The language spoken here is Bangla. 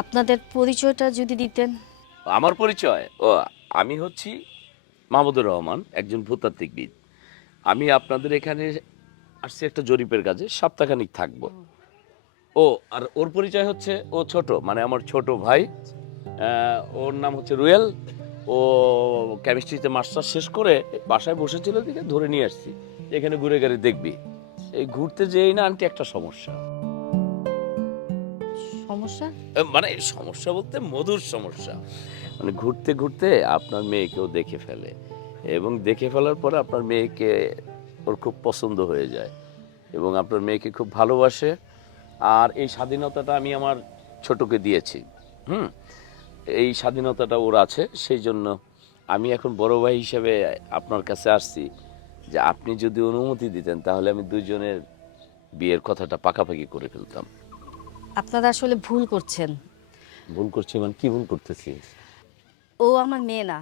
আপনাদের পরিচয়টা যদি দিতেন। আমার পরিচয় আমি হচ্ছি মাহমুদুর রহমান, একজন ভূতাত্ত্বিকবিদ। আমি আপনাদের এখানে আসছি একটা জরিপের কাজে, সপ্তাহখানিক থাকবো। আর ওর পরিচয় হচ্ছে, ও ছোট, মানে আমার ছোট ভাই। ওর নাম হচ্ছে রুয়েল। ও কেমিস্ট্রিতে মাস্টার শেষ করে বাসায় বসেছিল, দিকে ধরে নিয়ে আসছি এখানে ঘুরে ঘুরে দেখবি। এই ঘুরতে যেই না আন্টি একটা সমস্যা। সমস্যা? মানে সমস্যা বলতে মধুর সমস্যা। মানে ঘুরতে ঘুরতে আপনার মেয়েকেও দেখে ফেলে, এবং দেখে ফেলার পরে আপনার মেয়েকে ওর খুব পছন্দ হয়ে যায়, এবং আপনার মেয়েকে খুব ভালোবাসে। আর এই স্বাধীনতাটা আমি আমার ছোটকে দিয়েছি। হুম, এই স্বাধীনতাটা ওর আছে, সেই জন্য আমি এখন বড় ভাই হিসেবে আপনার কাছে আসছি যে আপনি যদি অনুমতি দিতেন তাহলে আমি দুজনের বিয়ের কথাটা পাকাপাকি করে ফেলতাম। আপনারা আসলে ভুল করছেন। ভুল করছি মানে কি ভুল করতেছি? ও আমার মেয়ে না,